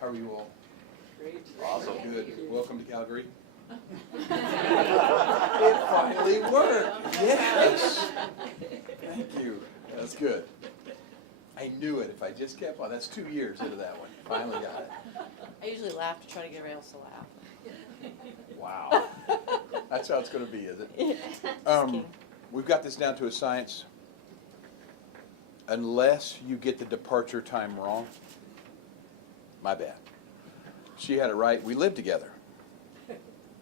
How are you all? Great. Awesome. Good. Welcome to Calgary. It finally worked. Yes. Thank you. That's good. I knew it. If I just kept on. That's 2 years into that one. Finally got it. I usually laugh to try to get everybody else to laugh. Wow. That's how it's going to be, is it? We've got this down to a science. Unless you get the departure time wrong, my bad. She had it right. We lived together.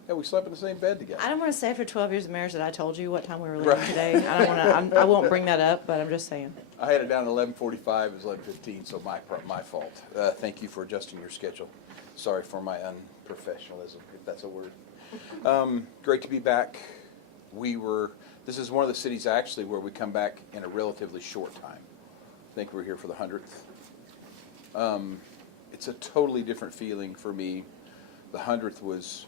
Yeah, we slept in the same bed together. I don't want to say after 12 years of marriage that I told you what time we were leaving Right. today. I don't want to. I won't bring that up, but I'm just saying. I had it down at 11:45. It was 11:15, so my fault. Thank you for adjusting your schedule. Sorry for my unprofessionalism, if that's a word. Great to be back. This is one of the cities actually where we come back in a relatively short time. I think we're here for the 100th. It's a totally different feeling for me. The 100th was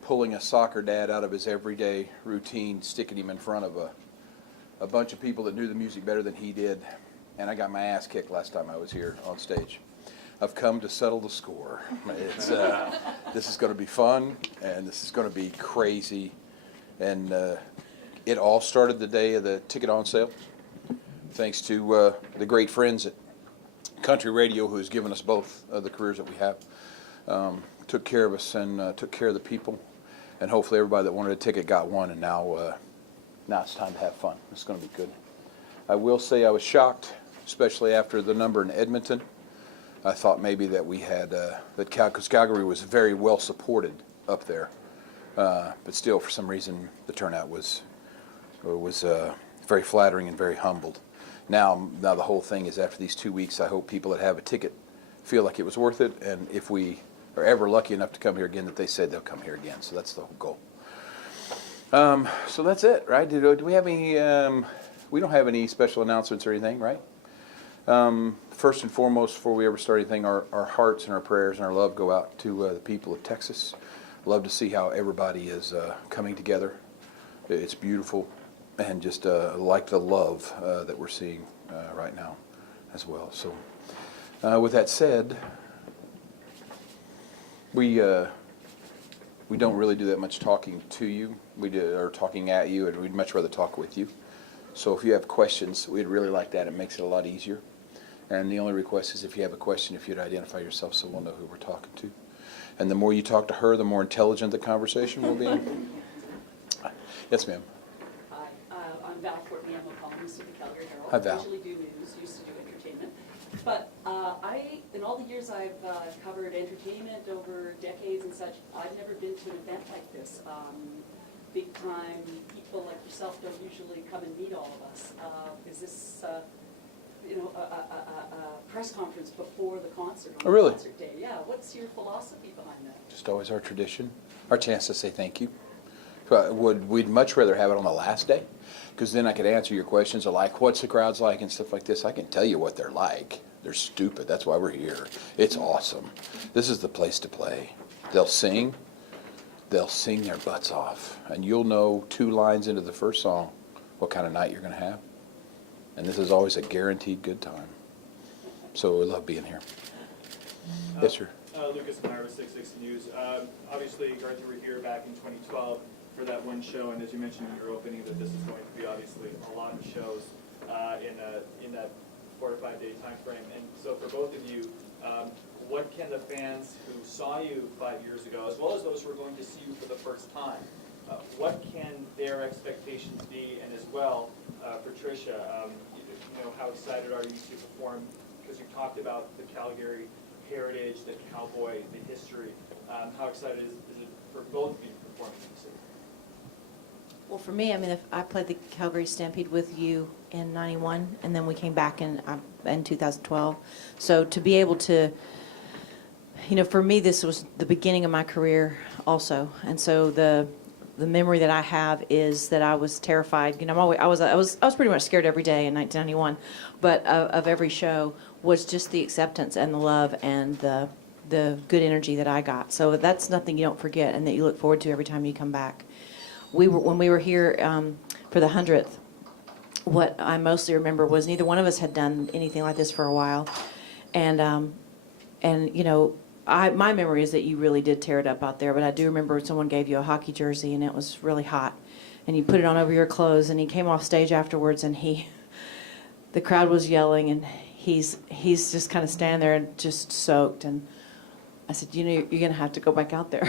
pulling a soccer dad out of his everyday routine, sticking him in front of a bunch of people that knew the music better than he did, and I got my ass kicked last time I was here on stage. I've come to settle the score. This is going to be fun, and this is going to be crazy, and it all started the day of the ticket on sale, thanks to the great friends at Country Radio who's given us both the careers that we have. Took care of us and took care of the people, and hopefully everybody that wanted a ticket got one, and now it's time to have fun. It's going to be good. I will say I was shocked, especially after the number in Edmonton. I thought maybe that we had, because Calgary was very well supported up there, but still for some reason the turnout was very flattering and very humbled. Now the whole thing is, after these 2 weeks, I hope people that have a ticket feel like it was worth it, and if we are ever lucky enough to come here again, that they say they'll come here again. So that's the whole goal. So that's it, right? Do we have any? We don't have any special announcements or anything, right? First and foremost, before we ever start anything, our hearts and our prayers and our love go out to the people of Texas. Love to see how everybody is coming together. It's beautiful, and just like the love that we're seeing right now as well. So with that said, we don't really do that much talking to you. Or talking at you, and we'd much rather talk with you. So if you have questions, we'd really like that. It makes it a lot easier. And the only request is, if you have a question, if you'd identify yourself so we'll know who we're talking to. And the more you talk to her, the more intelligent the conversation will be. Yes, ma'am. Hi, I'm Val Courtney. I'm a columnist of the Calgary Herald. Hi, Val. I usually do news, used to do entertainment. But in all the years I've covered entertainment over decades and such, I've never been to an event like this. Big time people like yourself don't usually come and meet all of us. Is this, a press conference before the concert? On Oh, really? The concert day? Yeah. What's your philosophy behind that? Just always our tradition, our chance to say thank you. We'd much rather have it on the last day, because then I could answer your questions of like, what's the crowds like and stuff like this. I can tell you what they're like. They're stupid. That's why we're here. It's awesome. This is the place to play. They'll sing their butts off, and you'll know 2 lines into the first song what kind of night you're going to have. And this is always a guaranteed good time. So we love being here. Yes, sir. Lucas and Ira, 660 News. Obviously, Garth, you were here back in 2012 for that one show, and as you mentioned in your opening, that this is going to be obviously a lot of shows in that 4 to 5 day time frame. And so for both of you, what can the fans who saw you 5 years ago, as well as those who are going to see you for the first time, what can their expectations be? And as well, for Trisha, how excited are you to perform? Because you talked about the Calgary heritage, the cowboy, the history. How excited is it for both of you performing in the city? Well, for me, I mean, I played the Calgary Stampede with you in '91, and then we came back in 2012. So to be able to, for me, this was the beginning of my career also, and so the memory that I have is that I was terrified. I was pretty much scared every day in 1991, but of every show was just the acceptance and the love and the good energy that I got. So that's nothing you don't forget, and that you look forward to every time you come back. When we were here for the 100th, what I mostly remember was neither one of us had done anything like this for a while, and And, my memory is that you really did tear it up out there, but I do remember someone gave you a hockey jersey and it was really hot. And you put it on over your clothes, and he came off stage afterwards, and the crowd was yelling, and he's just kind of standing there and just soaked. And I said, you're going to have to go back out there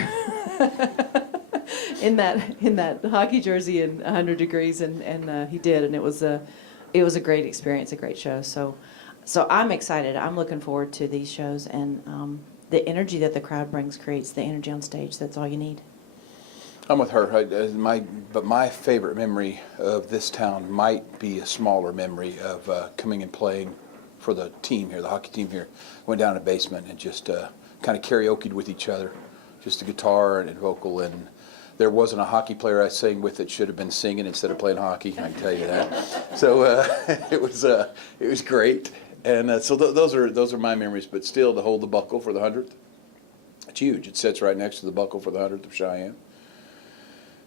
in that hockey jersey in 100 degrees, and he did, and it was a great experience, a great show. So I'm excited. I'm looking forward to these shows, and the energy that the crowd brings creates the energy on stage. That's all you need. I'm with her. But my favorite memory of this town might be a smaller memory of coming and playing for the team here, the hockey team here. Went down in the basement and just kind of karaoke'd with each other, just a guitar and a vocal. And there wasn't a hockey player I sang with that should have been singing instead of playing hockey. I can tell you that. So it was great. And so those are my memories. But still, to hold the buckle for the 100th, it's huge. It sits right next to the buckle for the 100th of Cheyenne.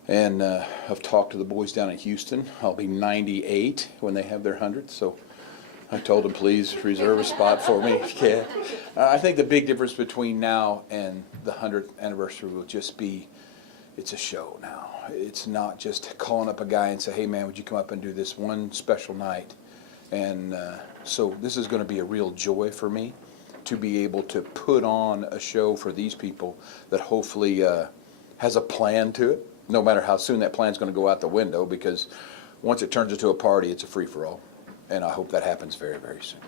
And I've talked to the boys down in Houston. I'll be 98 when they have their 100th, so I told them, please reserve a spot for me if you can. I think the big difference between now and the 100th anniversary will just be, it's a show now. It's not just calling up a guy and say, hey man, would you come up and do this one special night? And so this is going to be a real joy for me to be able to put on a show for these people that hopefully has a plan to it. No matter how soon that plan's going to go out the window, because once it turns into a party, it's a free-for-all. And I hope that happens very, very soon.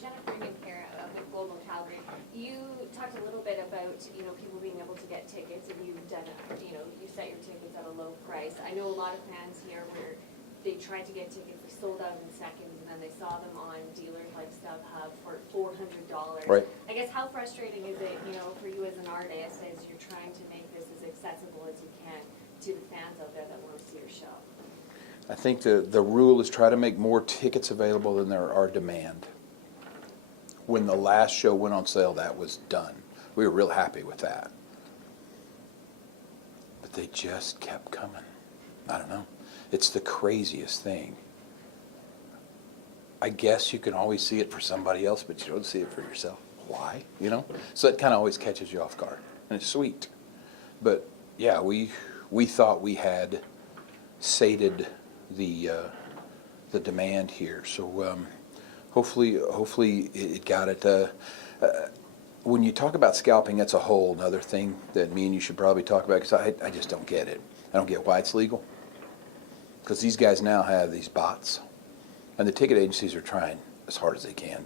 Jenna Freeman here with Global Calgary. You talked a little bit about, people being able to get tickets, and you've done, you set your tickets at a low price. I know a lot of fans here where they tried to get tickets, they sold out in seconds, and then they saw them on dealers like StubHub for $400. Right. I guess how frustrating is it, for you as an artist, as you're trying to make this as accessible as you can to the fans out there that want to see your show? I think the rule is try to make more tickets available than there are demand. When the last show went on sale, that was done. We were real happy with that. But they just kept coming. I don't know. It's the craziest thing. I guess you can always see it for somebody else, but you don't see it for yourself. Why? So it kind of always catches you off guard. And it's sweet. But yeah, we thought we had sated the demand here. So hopefully it got it. When you talk about scalping, that's a whole other thing that me and you should probably talk about, because I just don't get it. I don't get why it's legal. Because these guys now have these bots, and the ticket agencies are trying as hard as they can.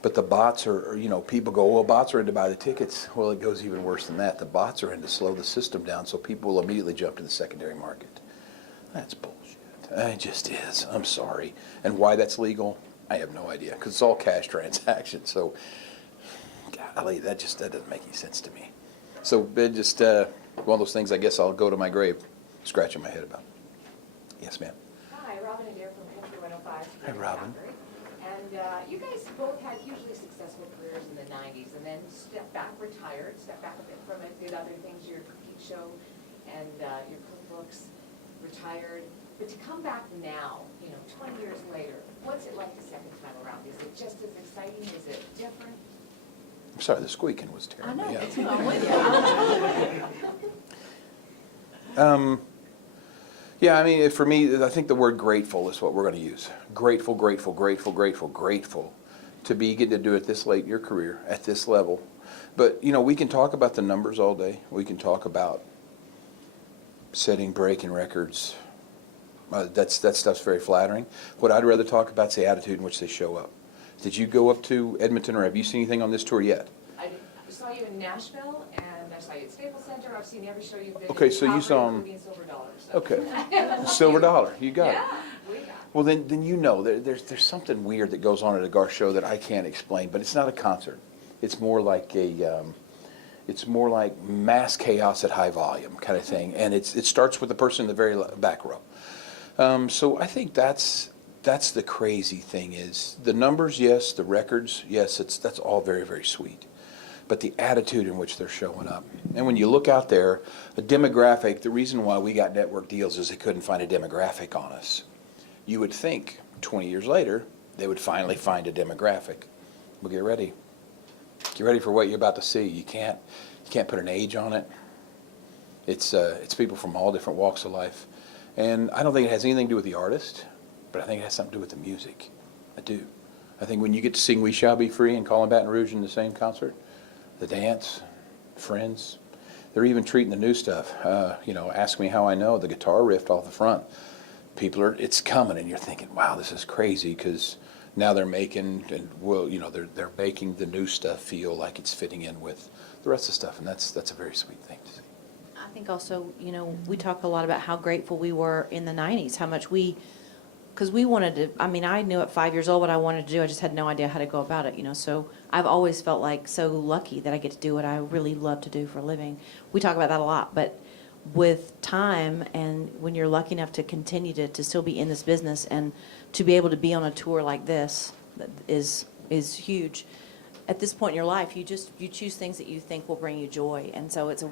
But the bots are, people go, well, bots are in to buy the tickets. Well, it goes even worse than that. The bots are in to slow the system down so people will immediately jump to the secondary market. That's bullshit. It just is. I'm sorry. And why that's legal, I have no idea, because it's all cash transactions. So, golly, that doesn't make any sense to me. So it just one of those things I guess I'll go to my grave scratching my head about. Yes, ma'am. Hi, Robin Adair from Country 105. Hi, Robin. And you guys both had hugely successful careers in the 90s, and then stepped back a bit from it, did other things, your cooking show and your cookbooks, retired. But to come back now, 20 years later, what's it like the second time around? Is it just as exciting? Is it different? I'm sorry, the squeaking was tearing me up. That's what I'm with you. Yeah, I mean, for me, I think the word grateful is what we're going to use. Grateful, grateful, grateful, grateful, grateful to be getting to do it this late in your career, at this level. But, we can talk about the numbers all day. We can talk about breaking records. That stuff's very flattering. What I'd rather talk about is the attitude in which they show up. Did you go up to Edmonton, or have you seen anything on this tour yet? I saw you in Nashville, and I saw you at Staples Center. I've seen every show you've been in. Okay, so you saw 'em- including Silver Dollar. So. Okay. Silver Dollar, you got it. Yeah, we got it. Well, then there's something weird that goes on at a Garth show that I can't explain, but it's not a concert. It's more like mass chaos at high volume kind of thing, and it starts with the person in the very back row. So I think that's the crazy thing is the numbers, yes, the records, yes, that's all very, very sweet. But the attitude in which they're showing up. And when you look out there, a demographic, the reason why we got network deals is they couldn't find a demographic on us. You would think 20 years later, they would finally find a demographic. Well, get ready. Get ready for what you're about to see. You can't put an age on it. It's people from all different walks of life. And I don't think it has anything to do with the artist, but I think it has something to do with the music. I do. I think when you get to sing We Shall Be Free and Calling Baton Rouge in the same concert, the dance, friends, they're even treating the new stuff. Ask Me How I Know, the guitar riff off the front. It's coming, and you're thinking, wow, this is crazy, because now they're making, they're making the new stuff feel like it's fitting in with the rest of the stuff, and that's a very sweet thing to see. I think also, we talk a lot about how grateful we were in the 90s, how much because we wanted to, I knew at 5 years old what I wanted to do, I just had no idea how to go about it, so I've always felt like so lucky that I get to do what I really love to do for a living. We talk about that a lot, but with time, and when you're lucky enough to continue to still be in this business and to be able to be on a tour like this is huge. At this point in your life, you choose things that you think will bring you joy. And so it's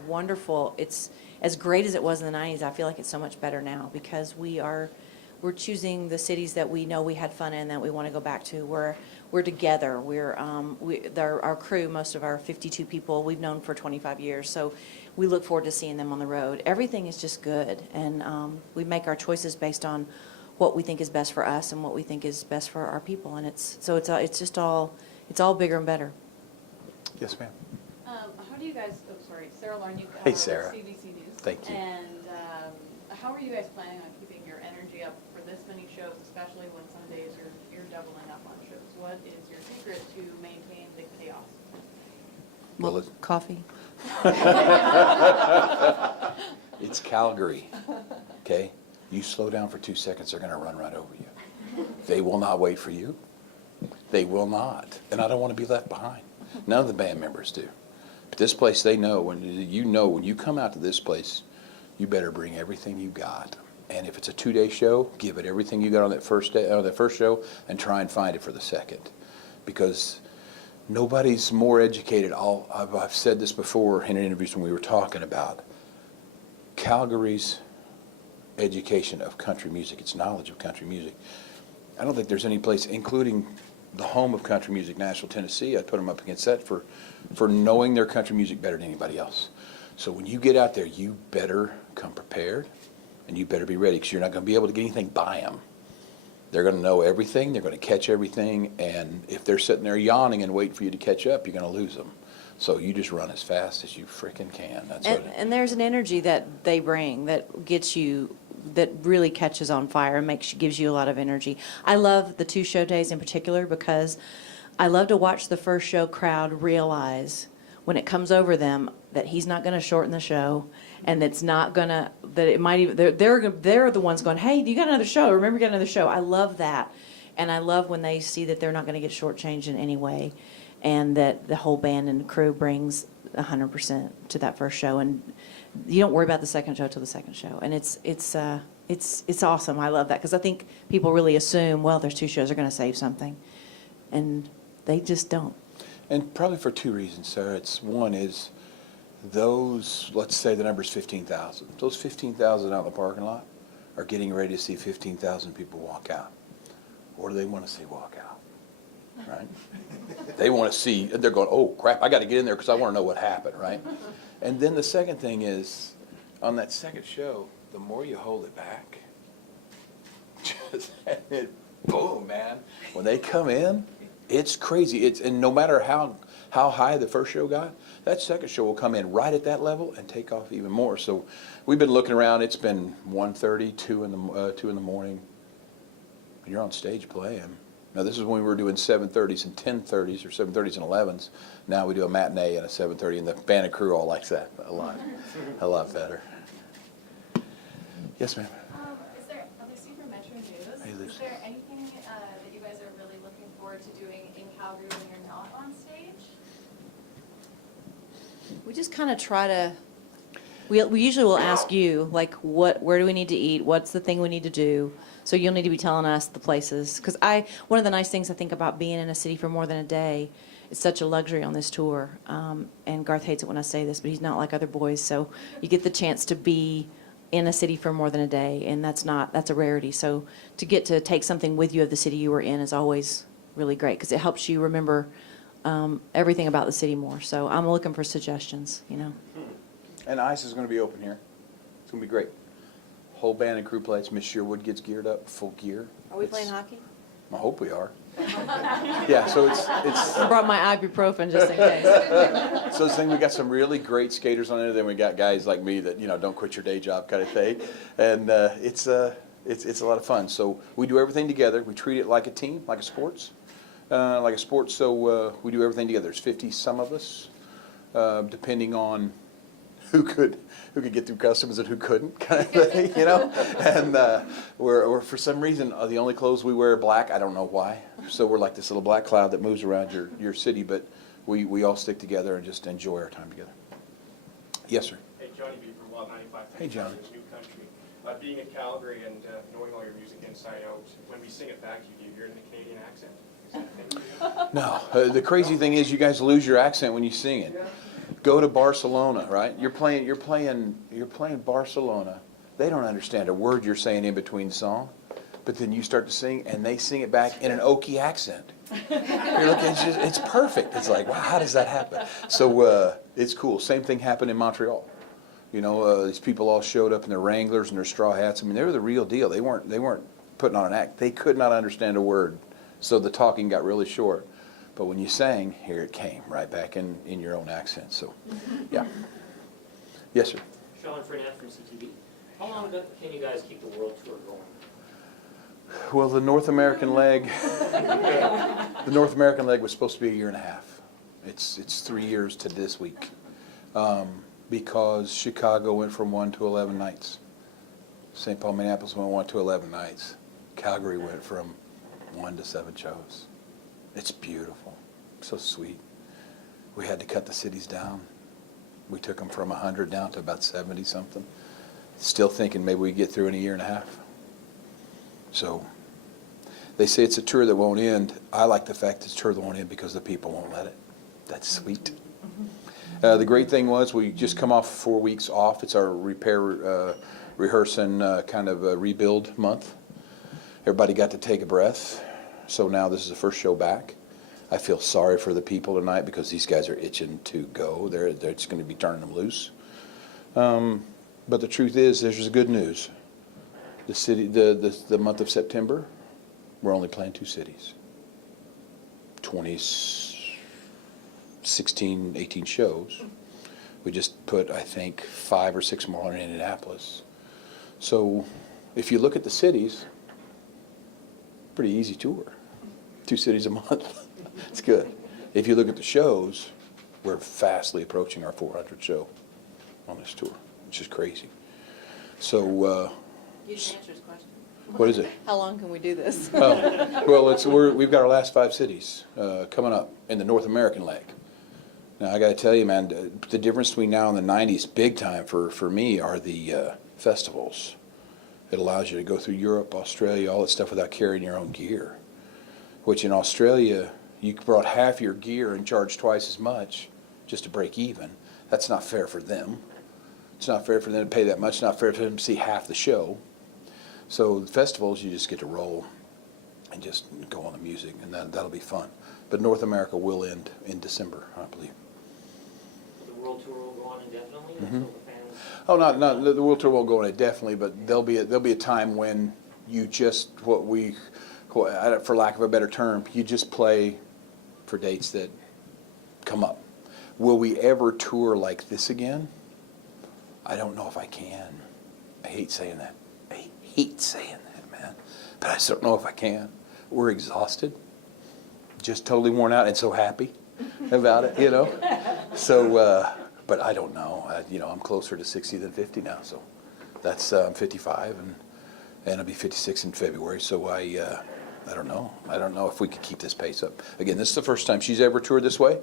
it's as great as it was in the 90s, I feel like it's so much better now, because we're choosing the cities that we know we had fun in, that we want to go back to. We're together. Our crew, most of our 52 people, we've known for 25 years. So we look forward to seeing them on the road. Everything is just good. And we make our choices based on what we think is best for us and what we think is best for our people. And it's all bigger and better. Yes, ma'am. How do you guys, Sarah Lauren, you Hey, Sarah. CBC News. Thank you. And how are you guys planning on keeping your energy up for this many shows, especially when some days you're doubling up on shows? What is your secret to maintain the chaos? Well, Coffee. it's Calgary, okay? You slow down for 2 seconds, they're going to run right over you. They will not wait for you. They will not. And I don't want to be left behind. None of the band members do. But this place, they know when you come out to this place, you better bring everything you got. And if it's a 2-day show, give it everything you got on that first show, and try and find it for the second. Because nobody's more educated. I've said this before in interviews when we were talking about Calgary's education of country music, its knowledge of country music. I don't think there's any place, including the home of country music, Nashville, Tennessee, I'd put them up against that for knowing their country music better than anybody else. So when you get out there, you better come prepared, and you better be ready, because you're not going to be able to get anything by them. They're going to know everything, they're going to catch everything, and if they're sitting there yawning and waiting for you to catch up, you're going to lose them. So you just run as fast as you freaking can. And there's an energy that they bring that gets you, that really catches on fire and gives you a lot of energy. I love the 2 show days in particular, because I love to watch the first show crowd realize when it comes over them that he's not going to shorten the show, and it's not going to, that it might even, they're the ones going, hey, you got another show, remember you got another show. I love that. And I love when they see that they're not going to get shortchanged in any way, and that the whole band and crew brings 100% to that first show, and you don't worry about the second show till the second show. And it's awesome. I love that, because I think people really assume, well, there's 2 shows, they're going to save something, and they just don't. And probably for 2 reasons, Sarah. One is those, let's say the number's 15,000. Those 15,000 out in the parking lot are getting ready to see 15,000 people walk out. What do they want to see walk out? Right? They want to see, they're going, oh crap, I got to get in there because I want to know what happened, right? And then the second thing is, on that second show, the more you hold it back, boom, man. When they come in, it's crazy. And no matter how high the first show got, that second show will come in right at that level and take off even more. So we've been looking around. It's been 1:30, 2 in the morning. You're on stage playing. Now this is when we were doing 7:30s and 10:30s, or 7:30s and 11s. Now we do a matinee and a 7:30, and the band and crew all likes that a lot better. Yes, ma'am. Lucy from Metro News. Hey, Lucy. Is there anything that you guys are really looking forward to doing in Calgary when you're not on stage? We just kind of try to, we usually will ask you, like, where do we need to eat? What's the thing we need to do? So you'll need to be telling us the places. Because one of the nice things I think about being in a city for more than a day, it's such a luxury on this tour. And Garth hates it when I say this, but he's not like other boys. So you get the chance to be in a city for more than a day, and that's a rarity. So to get to take something with you of the city you were in is always really great, because it helps you remember everything about the city more. So I'm looking for suggestions, you know. And ice is going to be open here. It's going to be great. Whole band and crew plays. Miss Yearwood gets geared up, full gear. Are we It's- playing hockey? I hope we are. Yeah, so it's I brought my ibuprofen just in case. so this thing, we got some really great skaters on there. Then we got guys like me that, you know, don't quit your day job kind of thing, and it's a lot of fun. So we do everything together. We treat it like a team, like a sports, So we do everything together. There's 50 some of us, depending on who could get through customs and who couldn't, kind of thing, you know. And we're for some reason the only clothes we wear are black. I don't know why. So we're like this little black cloud that moves around your city, but we all stick together and just enjoy our time together. Yes, sir. Hey, Johnny B from Wild 95. Hey, Johnny. New country. Being in Calgary and knowing all your music inside out, when we sing it back to you, do you hear it in the Canadian accent? Is that a thing for you? No, the crazy thing is you guys lose your accent when you sing it. Go to Barcelona, right? You're playing Barcelona. They don't understand a word you're saying in between song, but then you start to sing and they sing it back in an Okie accent. You're looking, it's perfect. It's like, wow, how does that happen? So it's cool. Same thing happened in Montreal. You know, these people all showed up in their Wranglers and their straw hats. I mean, they were the real deal. They weren't putting on an act. They could not understand a word, so the talking got really short. But when you sang, here it came, right back in your own accent. So, yeah. Yes, sir. Sean Frenette from CTV. How long can you guys keep the world tour going? Well, the North American leg was supposed to be 1.5 years. It's 3 years to this week, because Chicago went from 1 to 11 nights. St. Paul, Minneapolis went 1 to 11 nights. Calgary went from 1 to 7 shows. It's beautiful, so sweet. We had to cut the cities down. We took them from 100 down to about 70 something. Still thinking maybe we get through in 1.5 years. So they say it's a tour that won't end. I like the fact it's a tour that won't end because the people won't let it. That's sweet. The great thing was we just come off 4 weeks off. It's our rehearse and kind of rebuild month. Everybody got to take a breath. So now this is the first show back. I feel sorry for the people tonight because these guys are itching to go. They're just going to be turning them loose. But the truth is, there's good news. The month of September, we're only playing 2 cities. 16, 18 shows. We just put, I think, 5 or 6 more in Indianapolis. So if you look at the cities, pretty easy tour. 2 cities a month. It's good. If you look at the shows, we're fastly approaching our 400th show on this tour, which is crazy. So, You didn't answer his question. what is it? How long can we do this? Well, we've got our last 5 cities coming up in the North American leg. Now, I got to tell you, man, the difference between now and the 90s, big time for me, are the festivals. It allows you to go through Europe, Australia, all that stuff without carrying your own gear. Which in Australia, you brought half your gear and charged twice as much just to break even. That's not fair for them. It's not fair for them to pay that much. It's not fair for them to see half the show. So the festivals, you just get to roll and just go on the music, and that'll be fun. But North America will end in December, I believe. The world tour will go on indefinitely Mm-hmm. until the fans. Oh, not the world tour won't go on indefinitely, but there'll be a time when you just for lack of a better term, you just play for dates that come up. Will we ever tour like this again? I don't know if I can. I hate saying that. I hate saying that, man. But I just don't know if I can. We're exhausted, just totally worn out, and so happy about it, you know. So, but I don't know. I'm closer to 60 than 50 now, so that's I'm 55, and I'll be 56 in February. So I don't know. I don't know if we could keep this pace up. Again, this is the first time she's ever toured this way.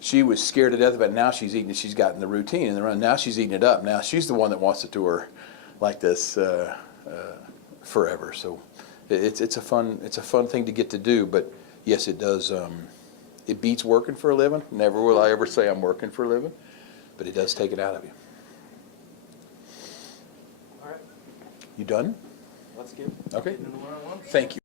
She was scared to death of it. Now she's eating it. She's gotten the routine and the run. Now she's eating it up. Now she's the one that wants to tour like this forever. So it's a fun thing to get to do. But yes, it does. It beats working for a living. Never will I ever say I'm working for a living, but it does take it out of you. All right. You done? Let's get Okay. into one-on-one. Thank you.